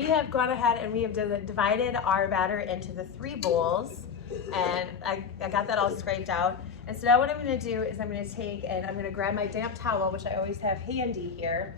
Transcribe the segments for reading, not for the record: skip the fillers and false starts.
we have gone ahead and we have divided our batter into the 3 bowls, and I got that all scraped out. And so now what I'm gonna do is I'm gonna take and I'm gonna grab my damp towel, which I always have handy here,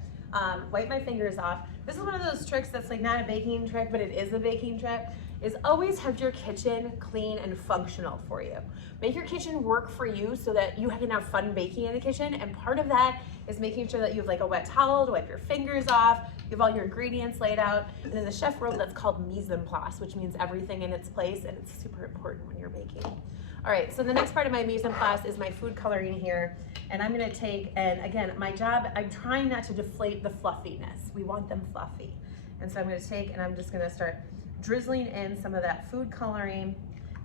wipe my fingers off. This is one of those tricks that's like not a baking trick, but it is a baking trick, is always have your kitchen clean and functional for you. Make your kitchen work for you so that you can have fun baking in the kitchen, and part of that is making sure that you have like a wet towel to wipe your fingers off, you have all your ingredients laid out, and in the chef world that's called mise en place, which means everything in its place, and it's super important when you're baking. All right, so the next part of my mise en place is my food coloring here, and I'm gonna take, and again, my job, I'm trying not to deflate the fluffiness. We want them fluffy. And so I'm gonna take and I'm just gonna start drizzling in some of that food coloring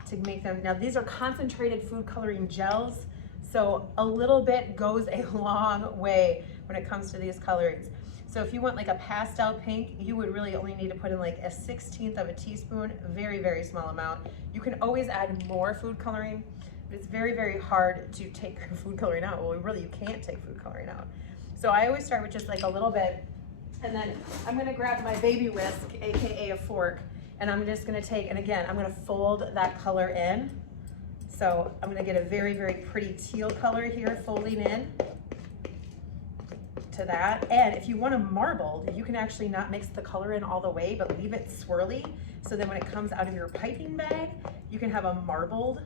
to make them, now these are concentrated food coloring gels, so a little bit goes a long way when it comes to these colorings. So if you want like a pastel pink, you would really only need to put in like a 1/16 of a teaspoon, very, very small amount. You can always add more food coloring, but it's very, very hard to take food coloring out. Well, really, you can't take food coloring out. So I always start with just like a little bit, and then I'm gonna grab my baby whisk, AKA a fork, and I'm just gonna take, and again, I'm gonna fold that color in. So I'm gonna get a very, very pretty teal color here, folding in to that. And if you want a marbled, you can actually not mix the color in all the way, but leave it swirly. So then when it comes out of your piping bag, you can have a marbled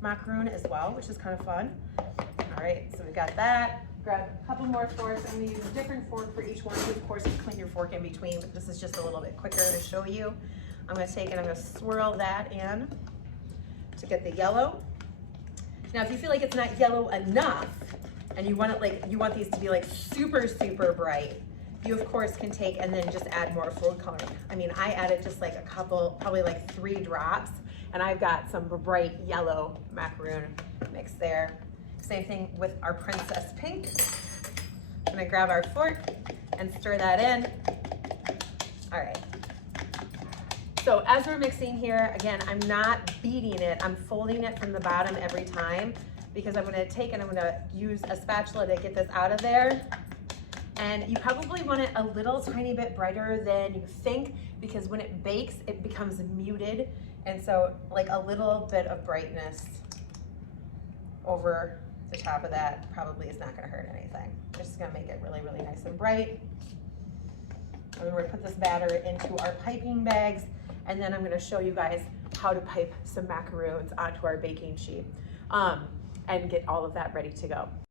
macaroon as well, which is kind of fun. All right, so we've got that. Grab a couple more forks. I'm gonna use a different fork for each one. Of course, you clean your fork in between, but this is just a little bit quicker to show you. I'm gonna take and I'm gonna swirl that in to get the yellow. Now, if you feel like it's not yellow enough, and you want it like, you want these to be like super, super bright, you of course can take and then just add more food coloring. I mean, I added just like a couple, probably like 3 drops, and I've got some bright yellow macaroon mix there. Same thing with our princess pink. I'm gonna grab our fork and stir that in. All right. So as we're mixing here, again, I'm not beating it, I'm folding it from the bottom every time, because I'm gonna take and I'm gonna use a spatula to get this out of there. And you probably want it a little tiny bit brighter than you think, because when it bakes, it becomes muted. And so like a little bit of brightness over the top of that probably is not gonna hurt anything. It's just gonna make it really, really nice and bright. And we're gonna put this batter into our piping bags, and then I'm gonna show you guys how to pipe some macaroons onto our baking sheet and get all of that ready to go.